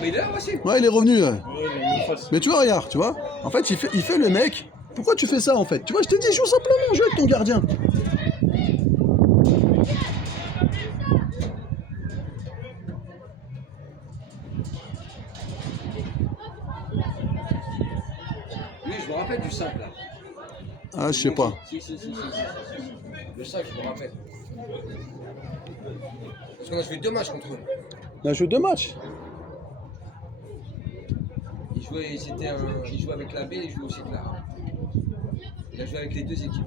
Mais il est là aussi. Ouais, il est revenu. Ouais, il a une face. Mais tu vois, regarde, tu vois. En fait, il fait le mec. Pourquoi tu fais ça en fait? Tu vois, je te dis, joue simplement, joue avec ton gardien. Oui, je me rappelle du 5 là. Ah, je sais pas. Si. Le 5, je me rappelle. Parce qu'on a joué 2 matchs contre eux. On a joué 2 matchs. Il jouait avec la B et il jouait aussi avec la A. Il a joué avec les 2 équipes.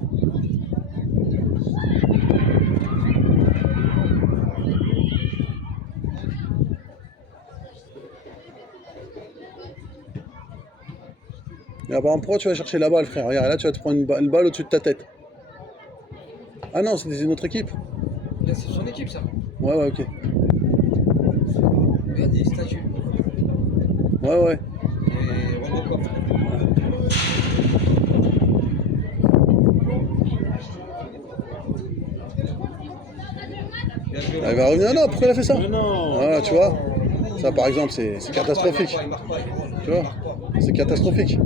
Et par exemple, pourquoi tu vas chercher la balle, frère? Regarde, là, tu vas te prendre une balle au-dessus de ta tête. Ah non, c'est une autre équipe. Là, c'est son équipe ça. Ouais, ok. Regarde, il y a des statues. Ouais. Et Robocop. Bien joué. Ah, il va revenir. Non, pourquoi il a fait ça? Mais non. Voilà, tu vois. Ça, par exemple, c'est catastrophique. Il marque pas. Tu vois, c'est catastrophique.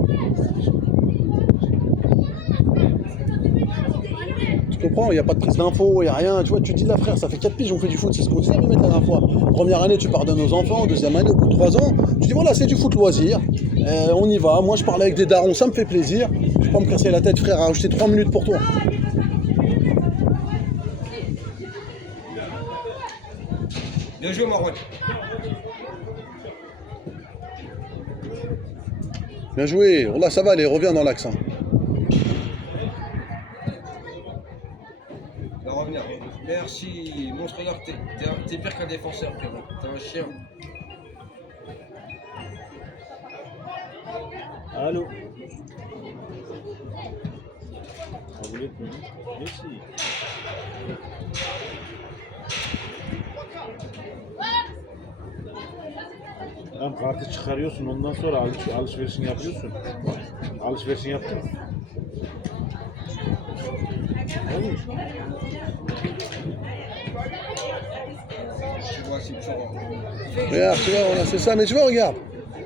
Tu comprends, il n'y a pas de prise d'infos, il n'y a rien. Tu vois, tu dis là, frère, ça fait 4 piges, on fait du foot, c'est ce qu'on disait, mais la dernière fois. Première année, tu pardonnes aux enfants, deuxième année, au bout de 3 ans, tu dis voilà, c'est du foot loisir, on y va. Moi, je parle avec des darons, ça me fait plaisir. Je vais pas me casser la tête, frère, à rajouter 3 minutes pour toi. Bien joué, Marwan. Bien joué, oh là, ça va, allez, reviens dans l'axe. Hein. Il va revenir. Merci. Montre, regarde, t'es pire qu'un défenseur, frérot. T'es un chien. Allô. Ah, vous l'êtes plus. Merci. Tamam, kartı çıkarıyorsun, ondan sonra alışverişini yapıyorsun. Alışverişini yaptın mı? Olur. Tu vois, c'est toujours. Regarde, tu vois, voilà, c'est ça, mais tu vois, regarde.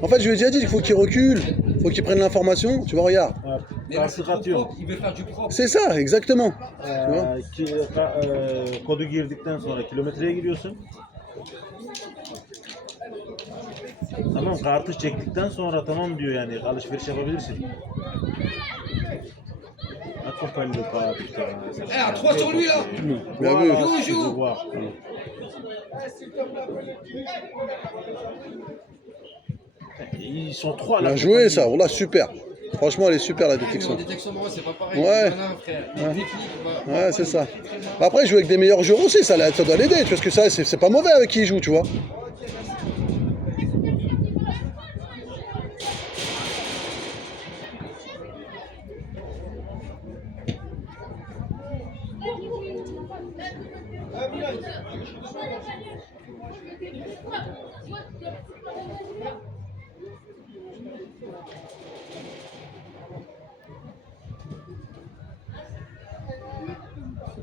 En fait, je lui ai déjà dit qu'il faut qu'il recule, faut qu'il prenne l'information, tu vois, regarde. Ha, Mais là, c'est kartı trop katıyor. propre. Il veut faire du propre. C'est ça, exactement. Tu vois. Kodu girdikten sonra kilometreye giriyorsun. Tamam, kartı çektikten sonra tamam diyor yani alışveriş yapabilirsin. Accompagne-le pas, putain. Eh, à 3 sur lui là. Bien vu. Joue, joue. Je vois. Ils sont trois là. Bien joué, ça, voilà, super. Franchement, elle est super, la En détection. détection, moi, c'est pas pareil. Ouais. Malin, frère. Les techniques, bah, Ouais, c'est ça. Après, jouer avec des meilleurs joueurs aussi, ça doit l'aider, tu vois, parce que ça, c'est pas mauvais avec qui il joue, tu vois.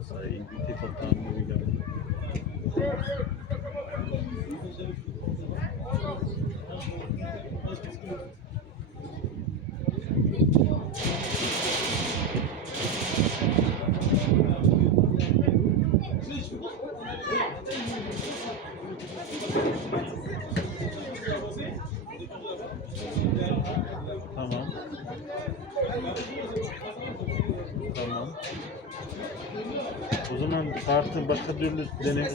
Ça a évité pourtant de regarder. Tamam. Tamam. O zaman kartı başka türlü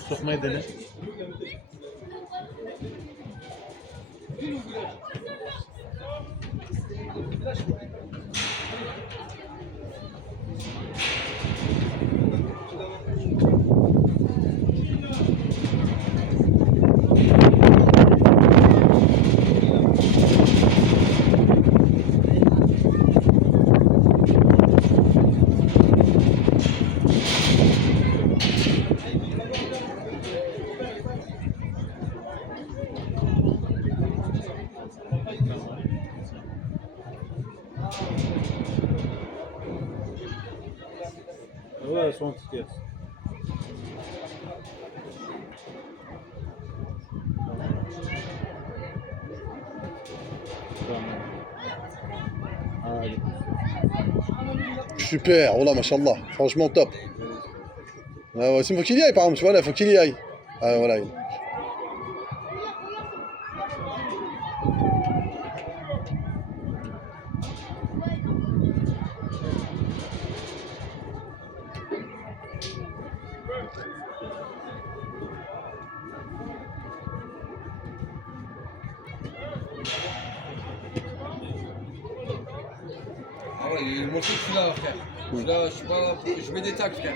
sokmayı dene. Ouais, son ticket. Tamam. Super, oh là, machallah, franchement top. Ah ouais, il faut qu'il y aille, par exemple, tu vois, là, il faut qu'il y aille. Ah voilà. Ah ouais, mon truc, je suis là, frère. Je suis là, je suis pas là, je mets des tacs, frère.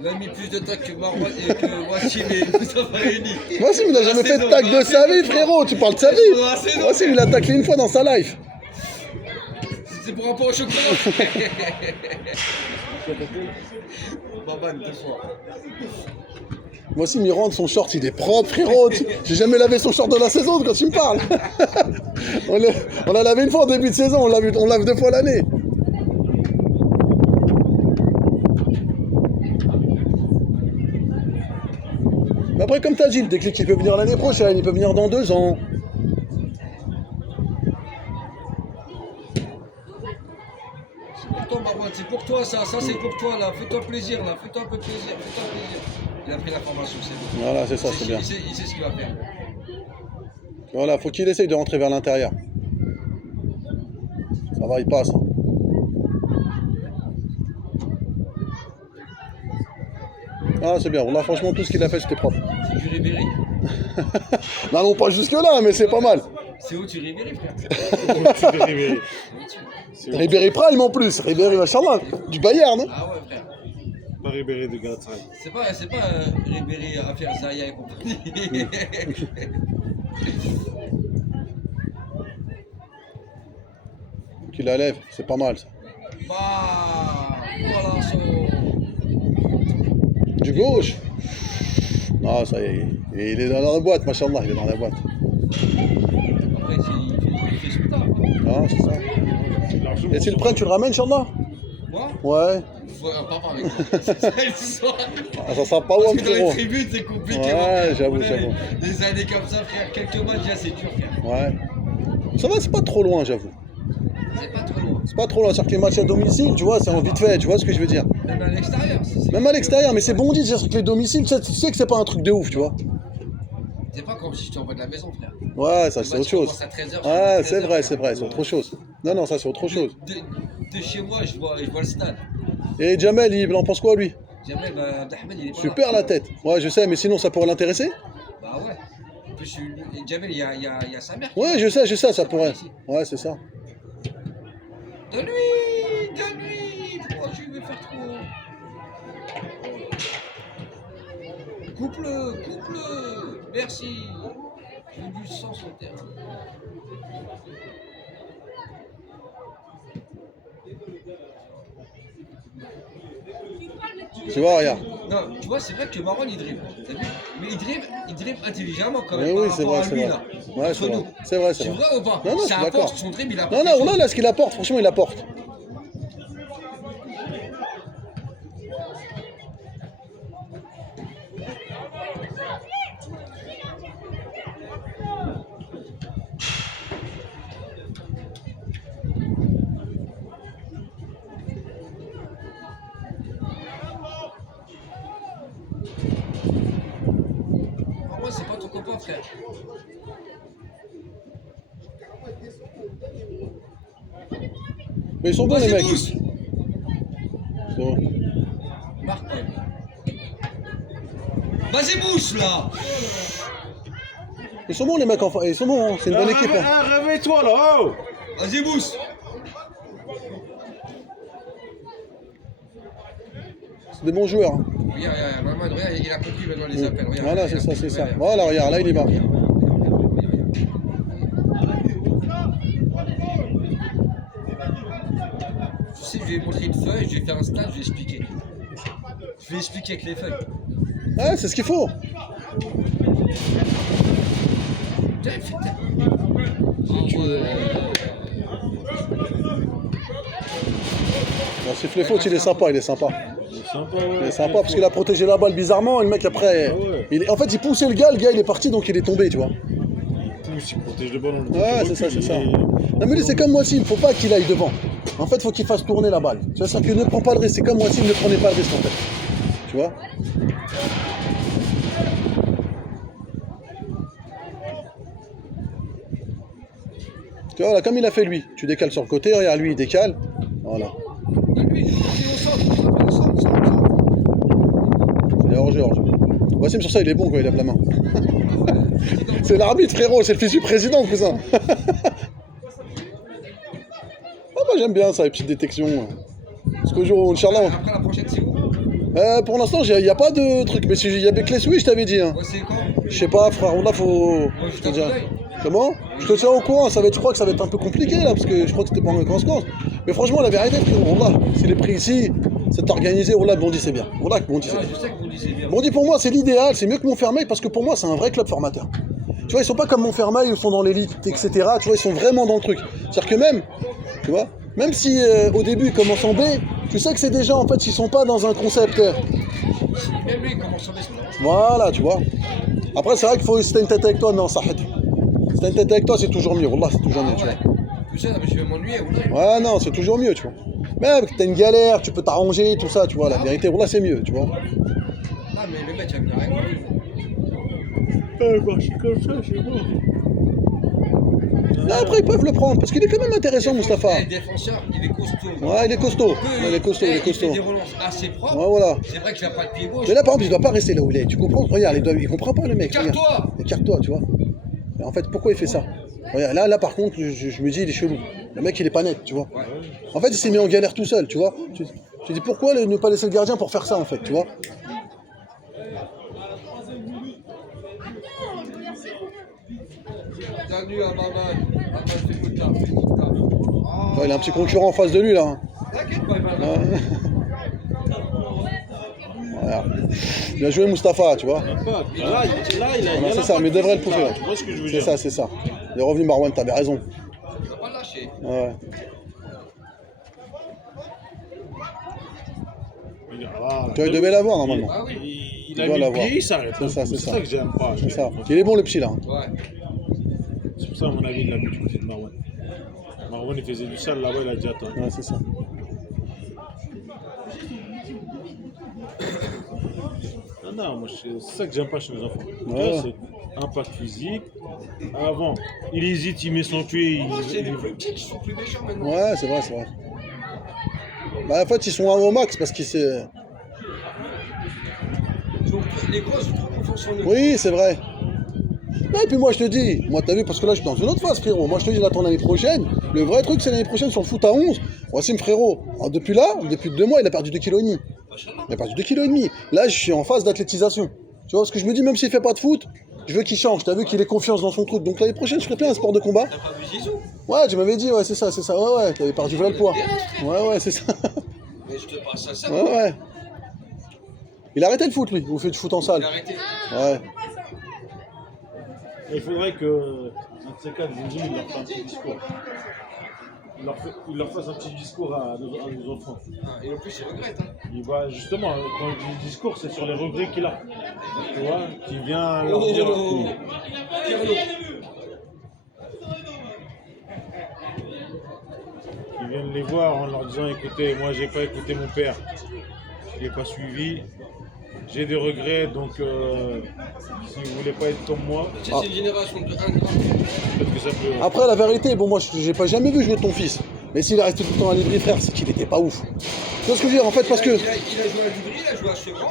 Il a mis plus de tacs que Marwan et que Wassim et Moustapha réunis. Wassim, il n'a jamais fait de tag de sa vie, frérot, tu parles de sa vie. Wassim, il a taclé une fois dans sa life. C'est pour rapport au chocolat. Baban, 2 fois. Wassim, il rentre, son short, il est propre, frérot. J'ai jamais lavé son short de la saison quand tu me parles. On l'a lavé une fois en début de saison, on lave 2 fois l'année. Mais après, comme t'as dit, le déclic, il peut venir l'année prochaine, il peut venir dans 2 ans. C'est pour toi, Marwan, c'est pour toi, ça c'est pour toi, là. Fais-toi plaisir, là. Fais-toi un peu plaisir, fais-toi plaisir. Il a pris la formation, c'est bon. Voilà, c'est ça, c'est bien. Il sait ce qu'il va faire. Voilà, faut qu'il essaye de rentrer vers l'intérieur. Ça va, il passe. Ah, c'est bien. Là, franchement, tout ce qu'il a fait, c'était propre. C'est du Ribéry. Non, pas jusque-là, mais c'est pas mal. C'est où tu Ribéry, frère? Ribéry Prime en plus. Ribéry, machallah, du Bayern. Hein. Ah ouais, frère. Pas Ribéry de Galatasaray. C'est pas Ribéry à faire Zaya et compagnie. Qu'il la lève, c'est pas mal ça. Bah, voilà son... Du gauche. Ah, ça y est, il est dans la boîte, machallah, il est dans la boîte. Après, il fait son taf. Ah, c'est ça. Et s'il le prend, tu le ramènes, Inch'Allah? Moi? Ouais. Faut un papa avec moi. C'est ça l'histoire. Ah, ça sent pas Parce loin, que dans les frérot. tribunes, c'est compliqué. Ouais, mon frère. j'avoue, Voilà, j'avoue. Des années comme ça, frère, quelques matchs, déjà, c'est dur, frère. Ouais. Ça va, c'est pas trop loin, j'avoue. C'est pas trop loin. C'est pas trop loin, c'est-à-dire que les matchs à domicile, tu vois, c'est en vite fait, tu vois ce que je veux dire. Même à l'extérieur. Même à l'extérieur, mais c'est bon dit, c'est-à-dire que les domiciles, tu sais que c'est pas un truc de ouf, tu vois. C'est pas comme si je t'envoie de la maison, frère. Ouais, ça Le c'est match autre chose. commence à 13h, Ouais, c'est 13h, vrai, frère. c'est autre chose. Non, non, ça c'est autre chose. De chez moi, je vois le stade. Et Jamel, il en pense quoi, lui? Jamel, Abdelhamid, il est pas Super là. la tête. Ouais, je sais, mais sinon ça pourrait l'intéresser? Bah ouais. En plus, Jamel, il y a sa mère. qui Ouais, va- je sais, ça pourrait. ici. Ouais, c'est ça. Donne-lui. Pourquoi tu veux faire trop? Coupe-le. Merci. J'ai du sang sur le terrain. Tu vois, regarde. Non, tu vois, c'est vrai que Marwan, il dribble. T'as vu? Mais il dribble intelligemment quand même. Mais oui, par c'est rapport vrai, à c'est lui, vrai. là. Ouais, Entre c'est vrai. nous. C'est vrai, c'est C'est vrai. vrai ou pas? Non, non, je Ça suis apporte, d'accord. son dribble, il apporte. Non, non, quelque là, chose. là, ce qu'il apporte, franchement, il apporte. Marwan, c'est pas ton copain, frère. Mais ils sont bons, les Vas-y, mecs. pousse. C'est bon. Martin. Vas-y, bouge là. Ils sont bons, les mecs, enfin. Ils sont bons, hein. C'est une bonne équipe. Hein. Réveille-toi là, oh! Vas-y, bouge. C'est des bons joueurs. Hein. Regarde, vraiment, regarde, il a compris maintenant les appels. Regarde, Voilà, il c'est a ça, compris, c'est ça. regarde. Voilà, regarde, là, il y va. Tu sais, je vais lui montrer une feuille, je vais faire un stade, je vais expliquer. Je vais expliquer avec les feuilles. Ouais, c'est ce qu'il faut. Putain, il fait Bon, sifflet faute, il est sympa, il est sympa. C'est sympa, ouais. Il est sympa parce qu'il a protégé la balle bizarrement et le mec après. Ah ouais. En fait, il poussait le gars il est parti donc il est tombé, tu vois. pousse, il protège le ballon. Ouais, c'est ça, c'est ça. Non, mais lui, c'est comme Wassim, il ne faut pas qu'il aille devant. En fait, il faut qu'il fasse tourner la balle. Tu vois, c'est-à-dire qu'il ne prend pas le risque. C'est comme Wassim, ne prenez pas le risque, en fait. Tu vois. Tu vois, là, comme il a fait lui, tu décales sur le côté, regarde, lui, il décale. Voilà. Lui, il est au centre, au centre. Il est hors-jeu, hors-jeu. Wassim, sur ça, il est bon quand il lève la main. C'est l'arbitre, frérot, c'est le fils du président, cousin. Ah, moi, j'aime bien ça, les petites détections. Parce qu'au jour où, Inch'Allah. Après la prochaine, c'est où? Pour l'instant, il n'y a pas de truc. Mais il y a Beklesoui, je t'avais dit. Hein. Ouais, c'est quand? Je sais pas, frère, là, faut. Moi, je te t'en dire. d'œil. Comment? Je te tiens au courant, je crois que ça va être un peu compliqué là, parce que je crois que c'était pas en vacances. Mais franchement, la vérité, frérot, s'il est pris ici, c'est organisé, Bondi c'est bien. Bondi c'est Ah, bien. je sais que vous lisez bien. Bondi pour moi, c'est l'idéal, c'est mieux que Montfermeil, parce que pour moi, c'est un vrai club formateur. Tu vois, ils sont pas comme Montfermeil, ils sont dans l'élite, etc. Tu vois, ils sont vraiment dans le truc. C'est-à-dire que même, tu vois, même si au début ils commencent en B, tu sais que c'est déjà, en fait, ils sont pas dans un concept. Même lui, il commence en espérance. Voilà, tu vois. Après, c'est vrai qu'il faut, si t'as une tête avec toi, non, ça arrête. Si t'as une tête avec toi, c'est toujours mieux. Wallah, c'est toujours mieux, tu vois. Tu sais, je vais m'ennuyer, Wallah. Ouais, non, c'est toujours mieux, tu vois. Même que t'as une galère, tu peux t'arranger, tout ça, tu vois. La vérité, Wallah, c'est mieux, tu vois. Ah, mais le mec, il a bien raison. Bah, je suis comme ça, c'est bon. Là, après, ils peuvent le prendre, parce qu'il est quand même intéressant, Mustapha. Le défenseur, il est costaud. Ouais, il est costaud. Ouais, il est costaud, il est Il fait costaud. des relances assez propres. Ouais, voilà. C'est vrai qu'il n'a pas de pied gauche. Mais là, par exemple, il doit pas rester là où il est. Tu comprends? Regarde, il comprend pas, le mec. Écarte-toi. Écarte-toi, tu vois. En fait, pourquoi il fait ça? Regarde, là, par contre, je me dis, il est chelou. Le mec, il est pas net, tu vois. En fait, il s'est mis en galère tout seul, tu vois. Tu dis, pourquoi ne pas laisser le gardien pour faire ça, en fait, tu vois. Bienvenue à Maman. Maman, fais tout le taf, fais tout le taf. Ouais, il a un petit concurrent en face de lui, là. Hein. T'inquiète pas, Maman. Ouais. Voilà. Bien joué, Mustapha, tu vois. Là, il a. Voilà, c'est ça, mais il devrait le pousser. Tu vois ce que je veux C'est dire? ça, c'est ça. Il est revenu, Marwan, t'avais raison. Il va pas le lâcher. Ouais. Voilà. Tu vois, il devait l'avoir, normalement. Ah oui. Il Il a doit mis le l'avoir. pied, il s'arrête. C'est ça, c'est C'est ça. ça que j'aime pas. C'est ça. Il est bon, le petit, là. Ouais. C'est pour ça, à mon avis, il l'a mis du côté de Marwan. Marwan, il faisait du sale là-bas, il a dit attends. Ouais, c'est ça. Non, moi, c'est ça que j'aime pas chez les enfants. Tu Ouais. vois, c'est impact physique. Avant, il hésite, il met son pied. Moi, c'est les plus petits qui sont plus méchants maintenant. Ouais, c'est vrai, c'est vrai. Bah, en fait, ils sont au max parce qu'ils c'est. Les grosses, ils trouvent confiance en eux. Oui, c'est vrai. Non, et puis moi, je te dis, moi, t'as vu, parce que là, je suis dans une autre phase, frérot. Moi, je te dis, là, ton l'année prochaine. Le vrai truc, c'est l'année prochaine sur le foot à 11. Wassim, frérot. Alors, depuis 2 mois, il a perdu 2,5 kg. Il a perdu 2,5 kg. Là, je suis en phase d'athlétisation. Tu vois, parce que je me dis, même s'il fait pas de foot, je veux qu'il change. T'as vu qu'il ait confiance dans son truc. Donc, l'année prochaine, je ferai plein un sport de combat. T'as pas vu Zizou? Ouais, tu m'avais dit, ouais, c'est ça, c'est ça. Ouais, ouais, t'avais perdu voilà le poids. Ouais, c'est ça. Mais je te passe ça, ça. Ouais, ouais. Il a arrêté le foot, lui. Ou fait du foot en Il salle. a arrêté. Ouais. Il faudrait que un de ces quatre, Zinedine, il leur fasse un petit discours. Il leur fasse un petit discours à nos enfants. Ah, et en plus, il regrette. Hein. Il va justement, quand je dis discours, c'est sur les regrets qu'il a. Tu vois, qui vient leur dire. Oh, Pirlo. Qui viennent les voir en leur disant écoutez, moi j'ai pas écouté mon père, je l'ai pas suivi, j'ai des regrets, donc si vous voulez pas être comme moi, Tu sais, c'est une génération de 1 gramme. peut-être que ça peut. Après, la vérité, bon, moi, j'ai pas jamais vu jouer ton fils. Mais s'il est resté tout le temps à Libri, frère, c'est qu'il était pas ouf. Tu vois ce que je veux dire, en fait, parce que. Il a joué à Libri, il a joué à Chevron.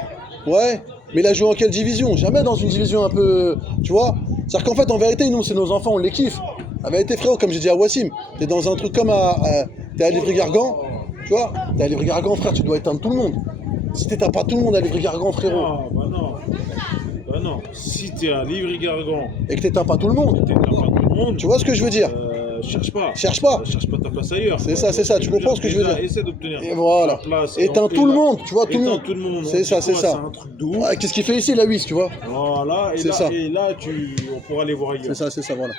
Ouais, mais il a joué en quelle division? Jamais dans une division un peu. Tu vois? C'est-à-dire qu'en fait, en vérité, nous, c'est nos enfants, on les kiffe. La vérité, frérot, comme j'ai dit à Wassim, t'es dans un truc comme t'es à Livry-Gargan, tu vois? T'es à Livry-Gargan, frère, tu dois éteindre tout le monde. Si t'éteins pas tout le monde à Livry-Gargan, frérot, Non, bah non. Bah non. Si t'es à Livry-Gargan, et que t'éteins pas tout le monde, t'es là pas tout le monde, tu vois ce que je veux dire? cherche pas. Cherche pas. Cherche pas ta place ailleurs. C'est ça, c'est ça, tu comprends ce que je veux dire? Essaie d'obtenir Et voilà. ta place. Éteins tout le monde, tu vois, tout le Éteins monde. tout le monde. C'est ça, c'est quoi, ça. C'est un truc de ouf. Ouais, qu'est-ce qu'il fait ici, la 8, tu vois? Voilà, C'est ça. et là on pourra aller voir ailleurs. C'est ça, voilà.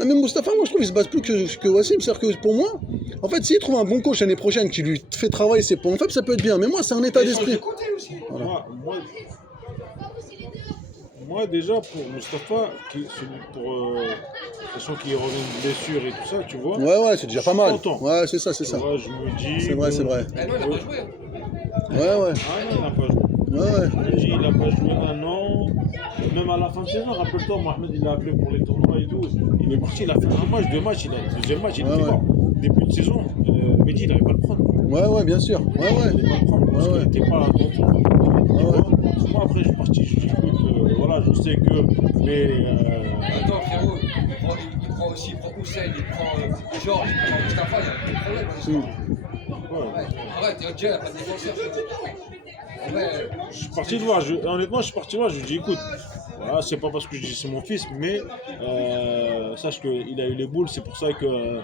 Non mais Mustapha, moi je trouve qu'il se base plus que Wassim, c'est-à-dire que pour moi, en fait, s'il trouve un bon coach l'année prochaine qui lui fait travailler ses points faibles, ça peut être bien. Mais moi, c'est un état Il change de d'esprit. côté aussi. Moi, Moi, déjà, pour Mustapha, façon qu'il revient de blessure et tout ça, tu vois. Ouais, ouais, c'est déjà pas mal. Content. Ouais, c'est ça, c'est ça. Tu vois, je me dis. C'est vrai, bon, c'est vrai. Eh non, il a pas joué. Ouais, ouais. Ah non, il n'a pas joué. Ouais, ouais. Je me dis, il n'a pas joué un an. Même à la fin de saison, rappelle-toi, Mohamed, il l'a appelé pour les tournois et tout. Il est parti, il a fait un match, deux matchs, le deuxième match, il Ouais, était ouais. mort. Début de saison, Mehdi, il n'arrivait pas à le prendre. Ouais, ouais, bien sûr. Ouais, Il ouais. n'allait pas le prendre parce Ouais, ouais. qu'il n'était pas attentif. Ouais, ouais. Moi, après, je suis parti, je dis, écoute, voilà, je sais que. Mais. Attends, frérot, il prend aussi, il prend Hussein, il prend Georges, il prend Mustafa, il y a un problème dans l'histoire. Ouais. Arrête, il y a pas de défenseur. Ouais, Je suis parti de voir, honnêtement, je suis parti de voir, je lui ai dit, écoute, voilà, c'est pas parce que je dis c'est mon fils, mais sache qu'il a eu les boules, c'est pour ça que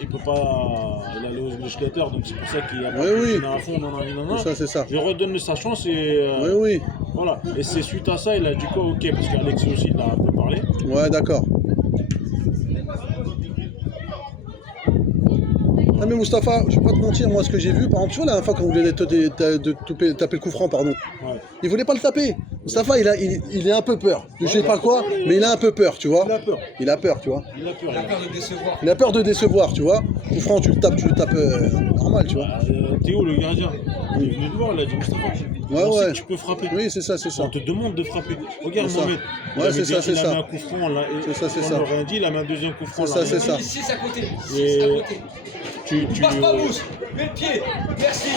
il peut pas, il a les législateurs, donc c'est pour ça qu'il a pas Oui, oui. continué à fond, non. C'est ça, c'est ça. Je redonne sa chance et Oui, oui. voilà. Et c'est suite à ça, il a dit quoi, ok, parce qu'Alex aussi, il a un peu parlé. Ouais, d'accord. Ah mais Mustapha, je vais pas te mentir, moi ce que j'ai vu, par exemple, tu vois la dernière fois quand on voulait taper le coup franc, pardon, Ouais. il voulait pas le taper. Mustapha, il est un peu peur. Je sais pas quoi, mais il a un peu peur, tu vois. Il a peur. Il a peur, tu vois. Il a peur. il a peur de décevoir. Il a peur de décevoir, tu vois. Coup franc, tu le tapes normal, tu vois. Théo, le gardien, il est venu te voir, il a dit Mustapha, Ouais, on sait ouais. que tu peux frapper. Oui, c'est ça, c'est ça. On te demande de frapper. Regarde C'est ça. Mohamed. Ouais, c'est ça, c'est il a ça. mis un coup franc là. C'est ça, c'est on ça. n'a rien dit, il a mis un deuxième coup franc C'est là. ça, c'est ça. Il 6 à côté, 6 Et- à côté. Tu Passe pas mousse, mets le pied, merci.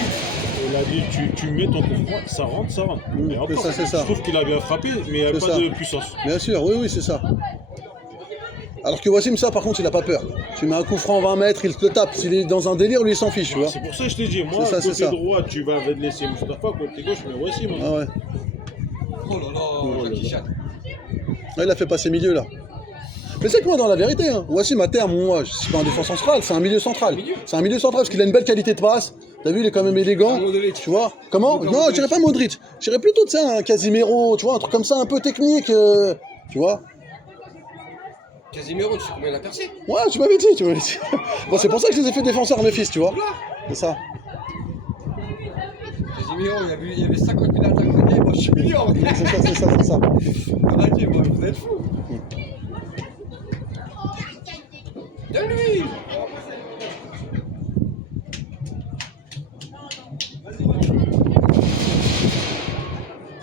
il a dit tu mets ton coup franc, ça rentre, ça rentre. Mm, Et c'est encore, ça, c'est ça. Je trouve qu'il a bien frappé, mais il n'y a C'est pas ça. de puissance. Bien sûr, oui, oui, c'est ça. Alors que Wassim, ça par contre, il a pas peur. Tu mets un coup franc 20 mètres, il te le tape. S'il est dans un délire, lui, il s'en fiche, tu vois. C'est pour ça que je t'ai dit, moi, C'est ça, c'est côté ça. droit, tu vas laisser Mustapha, côté gauche, mais voici moi. Ah ouais. Oh là là, Jackie Chan. Là, il a fait passer milieu, là. Mais c'est que moi, dans la vérité, hein, Wassim, à terme, moi, c'est pas un défenseur central, c'est un milieu central. C'est un milieu central parce qu'il a une belle qualité de passe. T'as vu, il est quand même élégant. Un Modric. Tu vois. Comment? Luka Non, je Modric. dirais pas Modric. Je dirais plutôt, tu sais, un Casimiro, tu vois, un truc comme ça, un peu technique, tu vois. Casimiro, tu sais combien il a percé? Ouais, tu m'avais dit. Bon, c'est pour ça que je les ai fait défenseurs, mes fils, tu vois. C'est ça. Casimiro, il y avait 50 000 attaques. Il a dit, moi je suis million. C'est ça, c'est ça, c'est ça. Il a dit, moi, vous êtes fous. Donne-lui.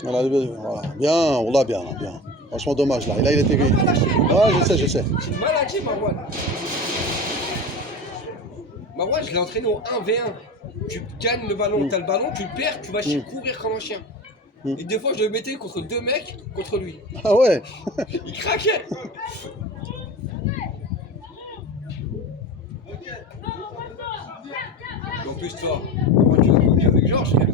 Voilà, bien, on l'a bien, bien. Franchement, dommage, là. Et là, il était. Ouais, je sais, je sais. C'est une maladie, Marwan. Marwan, je l'ai entraîné au 1v1. Tu gagnes le ballon, t'as le ballon, tu le perds, tu vas courir comme un chien. Et des fois, je le mettais contre deux mecs contre lui. Ah ouais. Il craquait. Et en plus, toi, moi, tu l'as connu avec Georges, frère.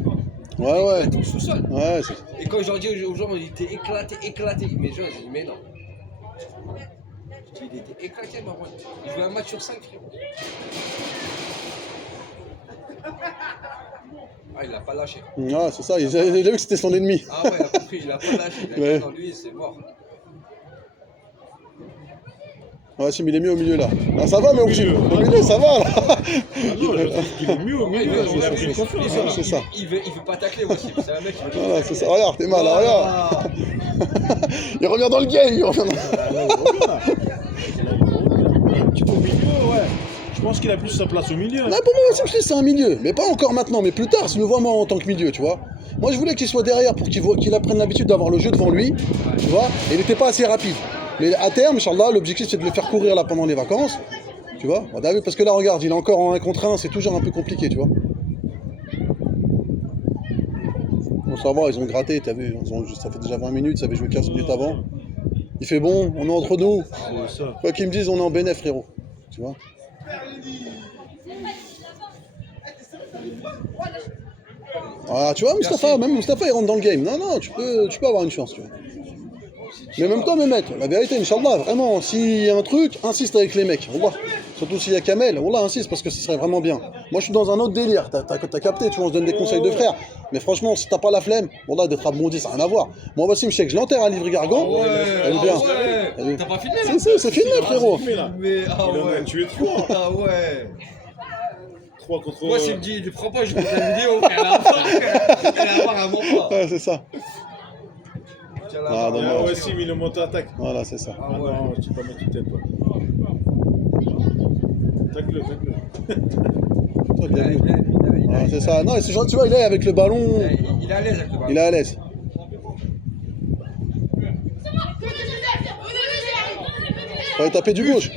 Ouais, ouais. Il était au sous-sol. Ouais, Et quand je leur dis aux gens, il était éclaté. Mais gens, ils disent, mais non. Je dis, il était éclaté, Marwan. Il jouait un match sur 5, frérot. Ah, il a pas lâché. ouais, c'est ça. Il a vu que c'était son ennemi. Ah ouais, il a compris, il a pas lâché. Il a Ouais. dit, non, lui, c'est mort. Ouais, Sim, il est mieux au milieu, là. Ah, ça va, mais au milieu, ça va, là. Ah non, je trouve qu'il est mieux au Ouais, milieu, il il a veut- pris confiance. Ouais, c'est ça. Il veut pas tacler aussi. C'est un mec qui veut Voilà, c'est ça. Regarde, t'es mal, là, regarde. Il revient dans le game, il revient dans... Au milieu, ouais. Je pense qu'il a plus sa place au milieu. Là, pour moi, Wassim, je dis, c'est un milieu. Mais pas encore maintenant, mais plus tard, s'il me voit moi en tant que milieu, tu vois. Moi, je voulais qu'il soit derrière pour qu'il apprenne l'habitude d'avoir le jeu devant lui, tu vois. Et il n'était pas assez rapide. Mais à terme, Inch'Allah, l'objectif, c'est de le faire courir là pendant les vacances, tu vois. Bah, t'as vu, parce que là, regarde, il est encore en 1 contre 1, c'est toujours un peu compliqué, tu vois. Bon, ça va, ils ont gratté, t'as vu. Ça fait déjà 20 minutes, ça avait joué 15 minutes avant. Il fait bon, on est entre nous. C'est ça. Quoi qu'ils me disent, on est en bénéf, frérot. Tu vois. Ah, tu vois, Mustapha, même Mustapha, il rentre dans le game. Non, non, tu peux avoir une chance, tu vois. Mais même toi, mes mecs, la vérité, Inch'Allah, vraiment, s'il y a un truc, insiste avec les mecs. Wallah. Surtout s'il y a Kamel, Wallah, insiste parce que ce serait vraiment bien. Moi, je suis dans un autre délire. T'as capté, tu vois, on se donne des conseils de frère. Mais franchement, si t'as pas la flemme, Wallah, d'être abondi, ça n'a rien à voir. Moi, Wassim, je sais que je l'enterre à Livry-Gargan. Elle est bien. Elle est- T'as pas filmé là? Si, si, c'est filmé, frérot. Mais là, Mais ah il en a ouais. tué 3. Ah ouais. 3 contre. Moi, s'il me dit, il prend pas, je monte la vidéo, frère. Elle va avoir un bon pas. Ouais, c'est ça. tiens là. Ah, Il y a dommage. Wassim, il est monté attaque. Voilà, c'est ça. Ah non, tu peux pas mettre une tête, toi. Tac-le, tac-le. Toi, bien vu. Ah, c'est ça. Non, c'est genre, tu vois, il est avec le ballon. Il est à l'aise avec le ballon. Il est à l'aise. Fallait taper du gauche.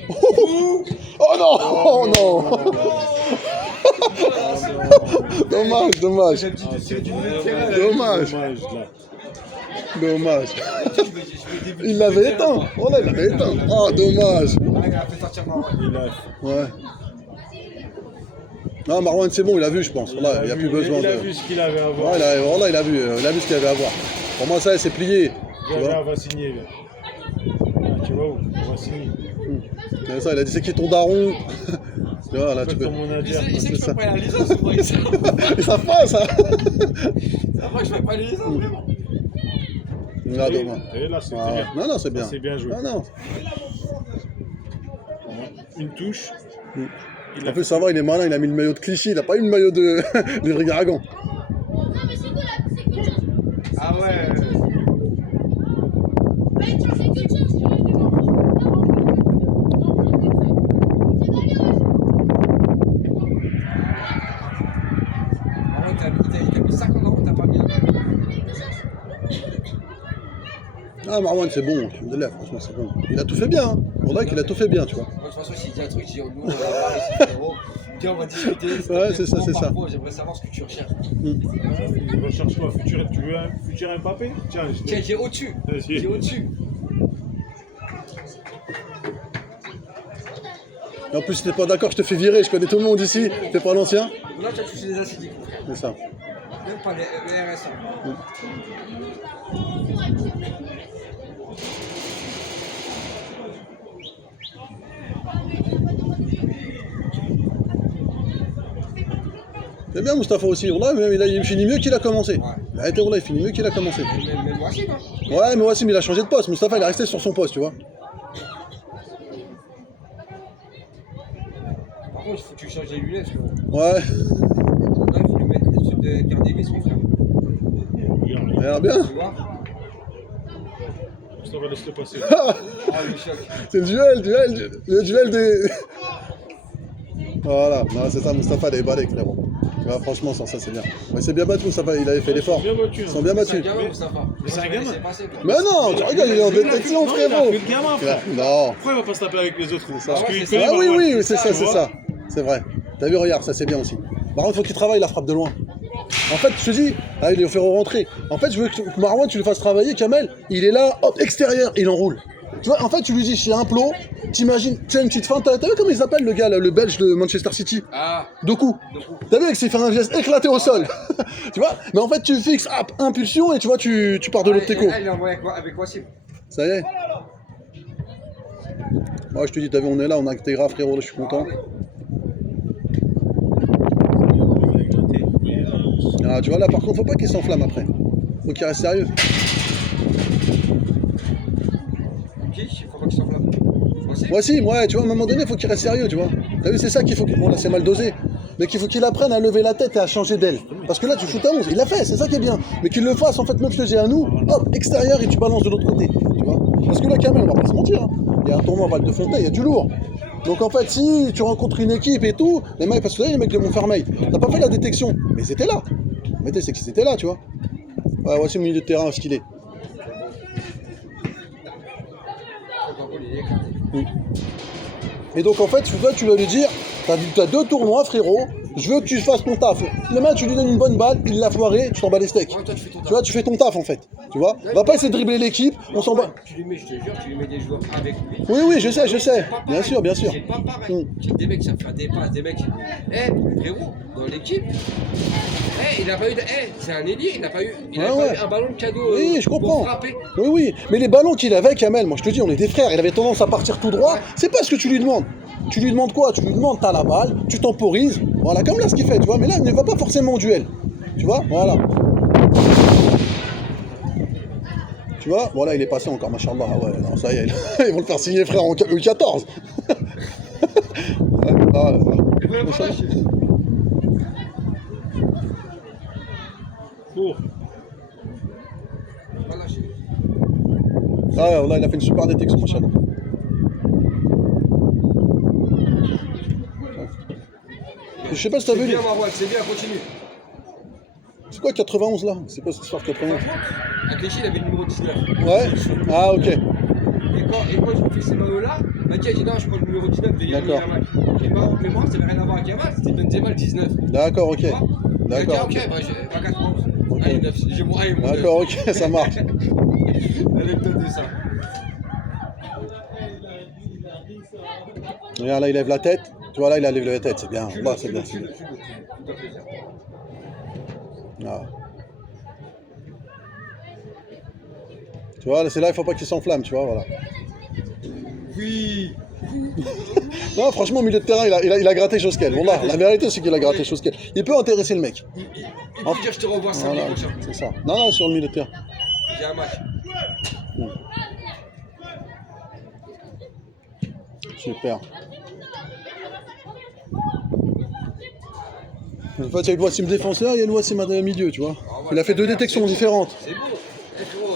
Oh non! Oh non! Dommage, dommage. J'ai un petit tiré du milieu de terrain, là. Dommage. Dommage, là. Dommage. Je me débute. Il l'avait éteint. Oh là, il l'avait éteint. Oh, dommage. Ah, il a fait sortir Marwan. Il a, Ouais. Non, Marwan, c'est bon, il a vu, je pense. Là, il n'y a plus besoin il a de. vu ce qu'il avait à voir. Ouais, il a vu ce qu'il avait à voir. Pour moi, ça, c'est plié. Tu Viens, vois? viens, on va signer, viens. Ah, tu vois où? On va signer. C'est ça, il a dit c'est qui ton daron? Tu vois, là, tu peux. Comme on a dit. Il sait que je ça. fais pas la licence, c'est vrai ça. Et ça passe, ça. C'est vrai que je fais pas les licences, vraiment. Là, dommage. Et là, c'est Ah, bien. non, non, c'est bien. C'est bien joué. Non, non. Une touche. Mm. Il En a plus, ça va, il est malin, il a mis le maillot de Clichy, il a pas eu le maillot de Dragon. Ah ouais. Marwan, il t'a mis 50 ans, t'as pas mis. Ah, Marwan, c'est bon, alhamdoulilah, franchement, c'est bon. Il a tout fait bien, hein. Pour là qu'il a tout fait bien, tu vois. Moi, de toute façon, s'il dit un truc, je dis, nous, on va voir ici, frérot. Tiens, on va discuter. Ouais, c'est ça, c'est ça. J'aimerais savoir ce que tu recherches. Il recherche quoi? Tu veux un futur Mbappé? Tiens, je Tiens, j'ai au-dessus. Vas-y. J'ai au-dessus. Et en plus, si t'es pas d'accord, je te fais virer, je connais tout le monde ici, t'es pas l'ancien. Là, tu as touché les acidiques, mon frère. C'est ça. Même pas le RSA. C'est bien, Mustapha aussi. Wallah, même il finit mieux qu'il a commencé. Ouais. Il a été, Wallah, il finit mieux qu'il a commencé. Mais voici, non? Ouais, mais Wassim, il a changé de poste. Mustapha, il est resté sur son poste, tu vois. Par contre, il faut que tu changes les lunettes, frérot. Ouais, Là, il faut lui mettre des trucs de Gardevis, mon frère. Regarde, il a l'air bien. Tu vois? ça va laisser passer. Ah, le choc. C'est le duel des. Voilà, non, c'est ça, Mustapha, les balais, frérot. Tu vois, franchement, ça, c'est bien. Mais c'est bien battu, Mustapha, il avait fait l'effort. Bien battu. Ils sont bien C'est un battus. gamin, Moustapha. Mais c'est un gamin. Mais non, tu regardes, il est en détection, Non, il a frérot. fait le gamin, Il a- frère. Non. Pourquoi il va pas se taper avec les autres? ça. Parce Ah ouais, qu'il c'est connaît Ah oui, Marwan. oui, c'est ça, tu c'est vois. ça. C'est vrai. T'as vu, regarde, ça c'est bien aussi. Par contre, il faut qu'il travaille la frappe de loin. En fait, je te dis, ah, il est fait rentrer. En fait, je veux que Marwan, tu le fasses travailler. Kamel, il est là, hop, extérieur, il enroule. Tu vois, en fait, tu lui dis, je suis un plot, t'imagines, tu as une petite feinte. T'as vu comment il s'appelle le gars, là, le belge de Manchester City? Ah, Doku. T'as vu, avec ses fait un geste éclaté au sol. Tu vois? Mais en fait, tu fixes, hop, impulsion, et tu vois, tu pars de l'autre teco. il est envoyé avec Wassim. Ça y est. Moi, je te dis, t'as vu, on est là, on a intégré, frérot, là, je suis content. Ah, tu vois, là, par contre, faut pas qu'il s'enflamme après. Faut qu'il reste sérieux. Qui? Il faut pas qu'il s'enflamme. Wassim? Voici, ouais, tu vois, à un moment donné, faut qu'il reste sérieux, tu vois. T'as vu, c'est ça qu'il faut. Bon, là, c'est mal dosé. Mais qu'il faut qu'il apprenne à lever la tête et à changer d'aile. Parce que là, tu foutes à 11. Il l'a fait, c'est ça qui est bien. Mais qu'il le fasse, en fait, même je te dis à nous, hop, extérieur et tu balances de l'autre côté. Tu vois. Parce que là, Kamel, on va pas se mentir. Hein. Il y a un tournoi à Val de Fontaine, il y a du lourd. Donc en fait, si tu rencontres une équipe et tout, les mecs, parce que là, les mecs de Montfermeil, t'as pas fait la détection. Mais ils étaient là. Mais c'est qu'ils étaient là, tu vois. Ouais, voici le milieu de terrain, ce qu'il est. Et donc en fait, toi, tu vas lui dire, t'as 2 tournois, frérot, je veux que tu fasses ton taf. Le mec, tu lui donnes une bonne balle, il l'a foiré, tu t'en bats les steaks. Ouais, toi, tu fais ton Tu vois, tu fais ton taf en fait. Tu vois, va pas essayer de dribbler l'équipe, on s'en bat. Tu lui mets, je te jure, tu lui mets des joueurs avec lui. Oui, oui, je sais, C'est pas bien pareil. sûr, bien sûr. C'est pas pareil. J'ai des mecs qui savent faire des passes, des mecs qui. Frérot, dans l'équipe, il a pas eu de. C'est un ailier, il n'a pas eu. Il a Ouais, pas ouais. eu un ballon de cadeau Oui, je pour comprends. frapper. Oui, oui, mais les ballons qu'il avait, Kamel, moi je te dis, on est des frères, il avait tendance à partir tout droit, c'est pas ce que tu lui demandes. Tu lui demandes quoi? Tu lui demandes, t'as la balle, tu temporises, voilà, comme là ce qu'il fait, tu vois, mais là, il ne va pas forcément au duel. Tu vois, voilà. Tu vois, voilà, il est passé encore, machallah, ah ouais, non, ça y est, ils vont le faire signer, frère, en U14. Ouais, ah, là, voilà. Il voulait pas lâcher. Cours. Pas lâcher. Ah ouais, là, il a fait une super détection, machallah. Je sais pas si t'as C'est vu. bien, Marwan, c'est bien, continue. C'est quoi 91 là? C'est quoi cette histoire 91? À Clichy, il avait le numéro 19. Ouais. Ah ok. Et quand j'ai fait ces maillots-là, Maki a dit non, je prends le numéro 19 de Yann D'accord. Yamal. Mais moi, ça n'avait rien à voir avec Yamal, c'était Benzema le 19. D'accord, ok. Tu vois. D'accord. Ok, bah j'ai pas 4 ans. Ok. Allez, 9, j'ai mon A et mon 9. D'accord, ok, ça marche. Anecdote de ça. Regarde, là, il lève la tête. Tu vois, là, il a levé la tête, c'est bien. Bah, c'est bien. Je suis tout à fait ça. Ah. Tu vois, c'est là, il faut pas qu'il s'enflamme, tu vois, voilà. Oui. Non, franchement, au milieu de terrain, il a gratté Josquel. Bon, là, la vérité, c'est qu'il a gratté Josquel. Il peut intéresser le mec. Il peut dire je te revois samedi Voilà, prochain. c'est ça. Non, non, sur le milieu de terrain. J'ai un match. Super. En fait, il y a une Wassim défenseur, il y a une Wassim milieu, tu vois. Il a fait deux détections différentes. C'est beau. Et frérot,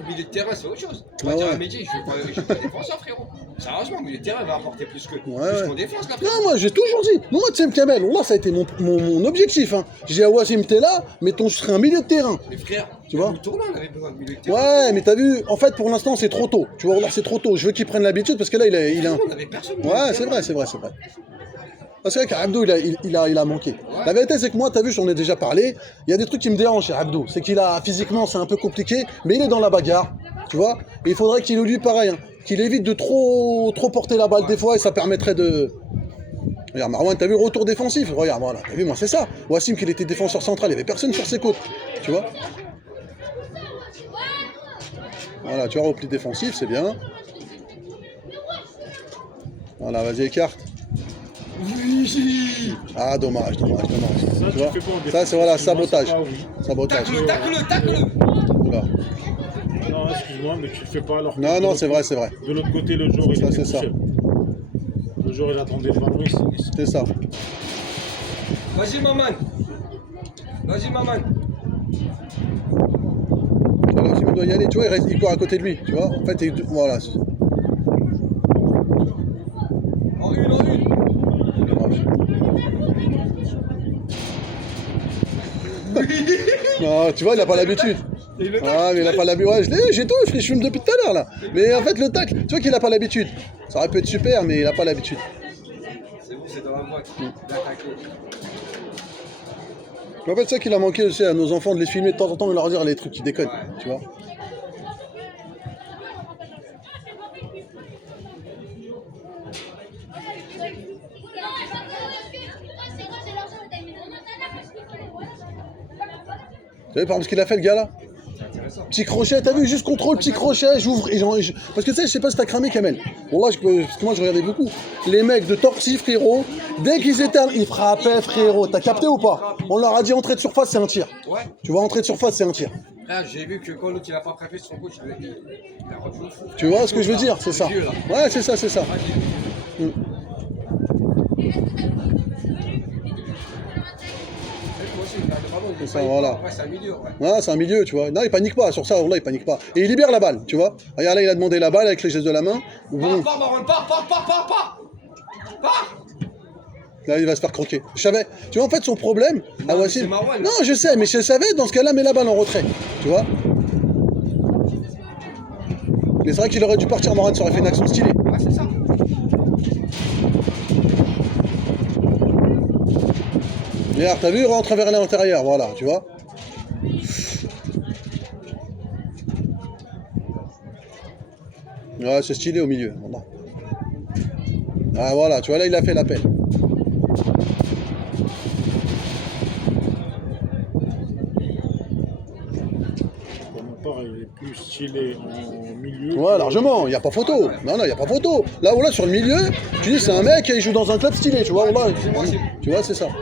au milieu de terrain, c'est autre chose. Tu Ah vas dire ouais. à Medji, je suis pas défenseur, frérot. Sérieusement, au milieu de terrain, il va apporter plus que Ouais. qu'on défense, là, Non, frérot. moi j'ai toujours dit. Moi, tu sais, Kamel, là, ça a été mon objectif. Hein. J'ai dit à Wassim, t'es là, mais je serai un milieu de terrain. Mais frère, Tu vois le tournant, on avait besoin de milieu de terrain. Ouais, mais t'as vu, en fait, pour l'instant, c'est trop tôt. Tu vois, là, c'est trop tôt. Je veux qu'il prenne l'habitude parce que là, il a un. On avait personne. Ouais, c'est vrai, c'est vrai, c'est vrai. Parce que Abdou, il a manqué. La vérité, c'est que moi, t'as vu, j'en ai déjà parlé. Il y a des trucs qui me dérangent chez Abdou. C'est qu'il a, physiquement, c'est un peu compliqué, mais il est dans la bagarre. Tu vois. Et il faudrait qu'il lui, pareil, hein, qu'il évite de trop porter la balle des fois et ça permettrait de. Regarde, Marwan, t'as vu le retour défensif? Regarde, voilà, t'as vu, moi, c'est ça. Wassim, qu'il était défenseur central, il n'y avait personne sur ses côtes. Tu vois. Voilà, tu vois, repli défensif, c'est bien. Voilà, vas-y, écarte. Oui. Ah, dommage. Ça, Tu tu vois. fais pas en défense. Ça, c'est voilà, Excuse-moi, sabotage. c'est pas oui. Sabotage. Tacle-le. Oula. Non, excuse-moi, mais tu le fais pas alors que Non, de non, l'autre c'est vrai, côté- c'est vrai. De l'autre côté, le joueur, il Ça, était c'est tout ça. seul. Le joueur, il attendait le ballon ici. C'est ça. Vas-y, maman. Vas-y, maman. Alors, il doit y aller, tu vois, il court à côté de lui, tu vois. En fait, voilà. En une. Non, tu vois, il n'a pas l'habitude. Et le Ah, mais il n'a pas l'habitude. Ouais, j'ai tout, je fume depuis tout à l'heure, là. Mais en fait, le tacle, tu vois qu'il n'a pas l'habitude. Ça aurait pu être super, mais il n'a pas l'habitude. C'est bon, c'est dans la boîte. Il a attaqué. En fait, c'est ça qu'il a manqué aussi à nos enfants de les filmer de temps en temps et leur dire les trucs qui déconnent, tu vois. Tu vu par exemple ce qu'il a fait le gars là? Petit crochet, t'as vu, juste contrôle, petit crochet, j'ouvre et parce que tu sais, je sais pas si t'as cramé Kamel. Bon là, parce que moi je regardais beaucoup. Les mecs de Torcy, frérot, dès qu'ils étaient, ils frappaient, frérot. T'as capté ou pas? On leur a dit entrée de surface, c'est un tir. Ouais. Tu vois, entrée de surface, c'est un tir. Là, j'ai vu que quand l'autre il a pas frappé son coach, il a rendu le fou. Tu vois ce que je veux dire? C'est ça. Vieux, là. Ouais, c'est ça, c'est ça. Ah, j'ai vu. Mm. Moi aussi, il garde le ballon, il C'est ça, paye voilà. pas. Après, c'est un milieu. Ouais. Ouais, c'est un milieu, tu vois. Non, il panique pas, sur ça, là, il panique pas. Et il libère la balle, tu vois. Regarde là, il a demandé la balle avec les gestes de la main. Boum. Pars, Marwan, pars. Là, il va se faire croquer. Je savais. Tu vois, en fait, son problème, Non, à mais Wassim. c'est Marwan, là. Non, je sais, mais je savais, dans ce cas-là, mets la balle en retrait. Tu vois. Mais c'est vrai qu'il aurait dû partir, Moran, ça aurait fait une action stylée. Ouais, c'est ça. Regarde, t'as vu, il rentre vers l'intérieur, voilà, tu vois. Ouais, c'est stylé au milieu. Voilà. Ah, voilà, tu vois, là, il a fait l'appel. Pour ma part, il est plus stylé en milieu. Ouais, largement, il n'y a pas photo. Non, non, il n'y a pas photo. Là, voilà, sur le milieu, tu dis, c'est un mec, il joue dans un club stylé, tu vois. Voilà, tu vois, c'est ça. Ouais,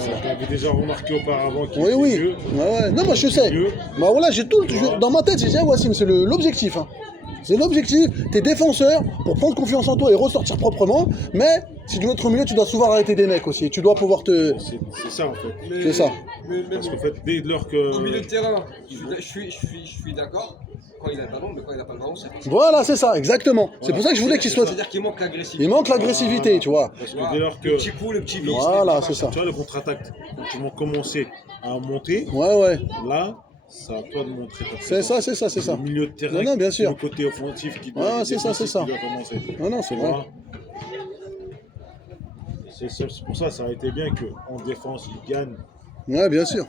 c'est ça. Je l'avais déjà remarqué auparavant qu'il Oui, était oui. mieux. Ouais, ouais. Non, moi, je sais. Mieux. Bah, voilà, j'ai tout. Dans ma tête, j'ai dit, ah, Wassim, c'est l'objectif. Hein. C'est l'objectif. T'es défenseur pour prendre confiance en toi et ressortir proprement. Mais si de l'autre milieu, tu dois souvent arrêter des mecs aussi. Tu dois pouvoir te. C'est ça en fait. Mais- C'est ça. mais Parce qu'en bon, fait, dès lors que. au milieu de terrain, je suis d'accord quand il a le ballon, mais quand il n'a pas le ballon, c'est pas ça. Voilà, c'est ça, exactement. C'est pour ça que je voulais qu'il soit. C'est-à-dire qu'il manque l'agressivité. Il manque l'agressivité, tu vois. Parce que Voilà. dès lors que. Le petit coup, le petit vice. Voilà, le petit c'est ça. Tu vois, le contre-attaque, quand ils vont commencer à monter, Ouais, ouais. là, c'est à toi de montrer ta C'est ça, c'est ça, c'est ça. Le milieu de terrain, Non, non, bien sûr. le côté offensif qui Ah, c'est ça, c'est ça. qui doit commencer. Non, non, c'est vrai. Voilà. C'est pour ça, ça a été bien qu'en défense, ils gagnent. Ouais, bien sûr.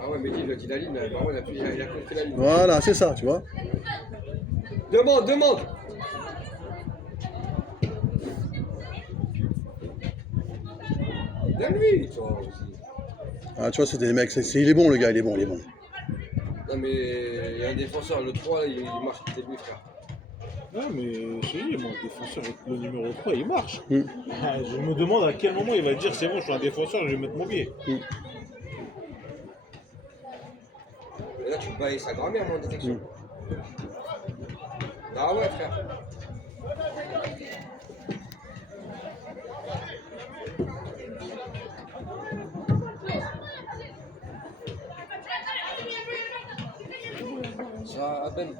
Ah ouais, mais il a dit la ligne, mais vraiment, il a fait la ligne. Voilà, c'est ça, tu vois. Demande, demande. Donne-lui, toi aussi. Ah, tu vois, c'est des mecs. Il est bon, le gars, il est bon, il est bon. Non, mais il y a un défenseur, le 3, il marche à côté de lui, frère. Non, mais je te dis, mon défenseur, le numéro 3, il marche. Mm. Ah, je me demande à quel moment il va dire c'est bon, je suis un défenseur, je vais mettre mon pied. Mm. Et là, tu bailles sa grand-mère, moi, en détection. Ah ouais, frère. Ça, à peine.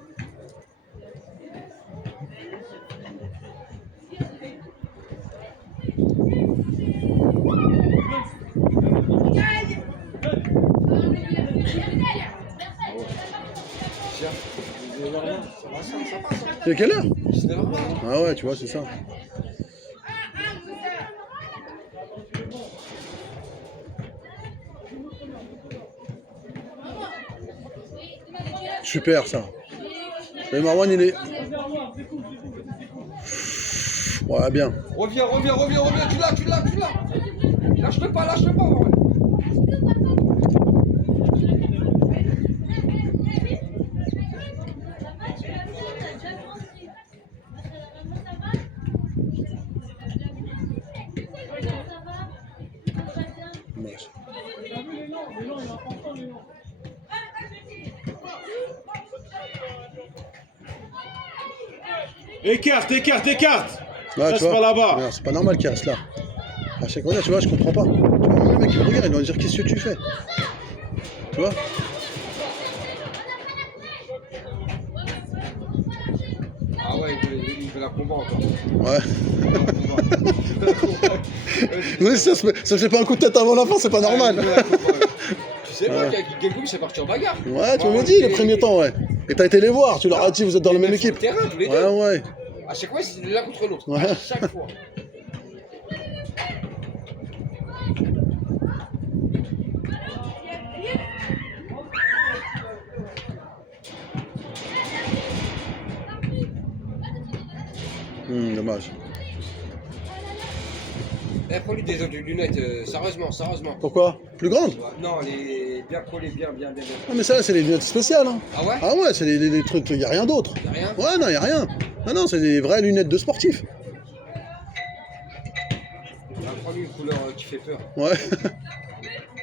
Tiens, ça passe, ça passe. C'est quelle heure 19h20. Ah ouais, tu vois, c'est ça. Super ça. Et Marwan il est. Ouais bien. Reviens, reviens, reviens, reviens, tu l'as. Lâche-le pas, ouais. Dommage. Écarte, écarte, écarte. Ouais, Reste tu vois. pas là-bas. Ouais, c'est pas normal qu'il reste là. À chaque fois, tu vois, je comprends pas. Tu vois, le mec il me regarde, il doit dire qu'est-ce que tu fais. Tu vois. Ah ouais, il veut la combat encore. Ouais. Oui, ça se fait pas un coup de tête avant la fin, c'est pas normal. Tu sais pas Gelgoum c'est parti en bagarre. Ouais, tu m'as dit les premiers temps, ouais. Et t'as été les voir, tu leur as dit, vous êtes dans la même équipe. Terrain, tous les deux. Ouais, ouais. À chaque fois, c'est l'un contre l'autre. Ouais. À chaque fois. Dommage. Eh, prends-lui des lunettes, sérieusement, sérieusement. Pourquoi? Plus grande? Non, les bien collées, bien. Ah, mais ça, c'est les lunettes spéciales. Hein. Ah ouais? Ah ouais, c'est les trucs, y a rien d'autre. Y'a rien? Ouais, non, y a rien. Non, non, c'est des vraies lunettes de sportif. Prends-lui une couleur qui fait peur, Ouais.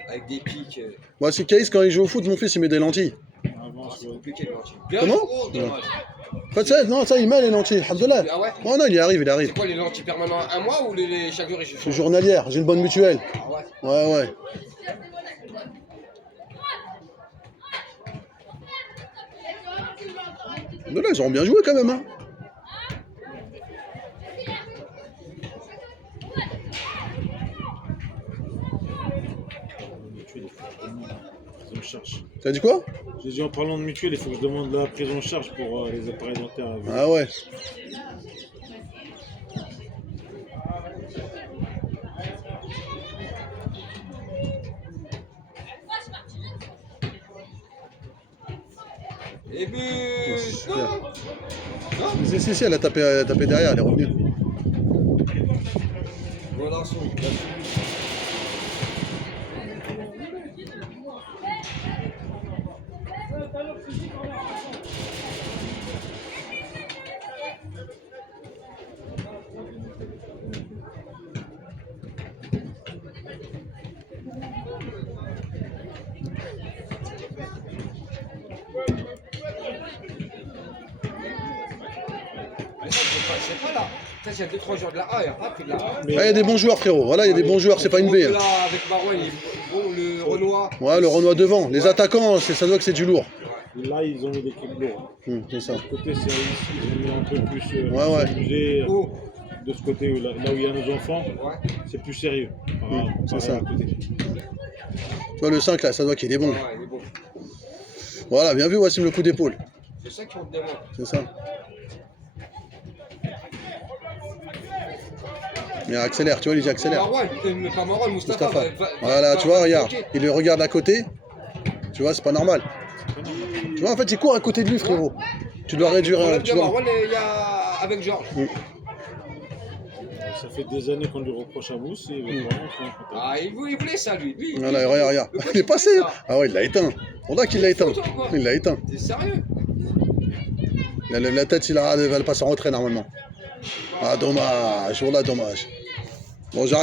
avec des pics. Moi, si Caïs, quand il joue au foot, mon fils, il met des lentilles. Avance, C'est ouais. compliqué le lentilles. Bien Comment? gros, dommage. En fait, ça, non, ça, il met les lentilles. Alhamdoulilah. Ah ouais? Oh non, il arrive, il C'est arrive. quoi les lentilles permanentes? Un mois ou chaque jour ils Je suis journalière, j'ai une bonne mutuelle. Ah ouais? Ouais, ouais. Mais là, ils auront bien joué quand même. Hein. Mutuelle, il faut que je demande la prise en charge. T'as dit quoi? J'ai dit en parlant de mutuelle, il faut que je demande la prise en charge pour les appareils dentaires. Ah ouais. Et but! Super. Non! Non? Si, elle a tapé derrière, elle est revenue. Voilà son. Après, il y a 2-3 joueurs de la A, il y a pas que de la A. Il y a des bons joueurs, frérot. Voilà, il y a des bons joueurs, c'est pas une B. Hein. Là, avec Marouane, il est bon, le Renoir. Ouais, le Renoir devant. Les attaquants, ça doit que c'est du lourd. Là, ils ont mis l'équipe lourde. C'est ça. De ce côté, c'est réussi. Ils ont mis un peu plus Ouais. s'amuser. Oh. De ce côté, là où il y a nos enfants, c'est plus sérieux. C'est ça. À côté. Tu vois, le 5, là, ça doit qu'il est bon. Ouais, il est bon. Voilà, bien vu, Wassim, le coup d'épaule. C'est ça qu'on te demande. C'est ça. Mais accélère, tu vois, il dit accélère. Marouane, mais pas Marouane, Moustapha. Mustapha. Voilà, tu vois, regarde. Il le regarde à côté. Tu vois, c'est pas normal. Tu vois, en fait, il court à côté de lui, frérot. Tu dois réduire. Tu vois. Marouane, il y a avec Georges. Ça fait des années qu'on lui reproche à Mousse et Ah, il voulait ça, lui. Voilà, regarde. Il est passé. Ah ouais, il l'a éteint. On voit qu'il l'a éteint. Il l'a éteint. T'es sérieux? Il lève la tête, il va le passer en retrait normalement. Ah, dommage. Voilà, dommage. Bon, j'arrête.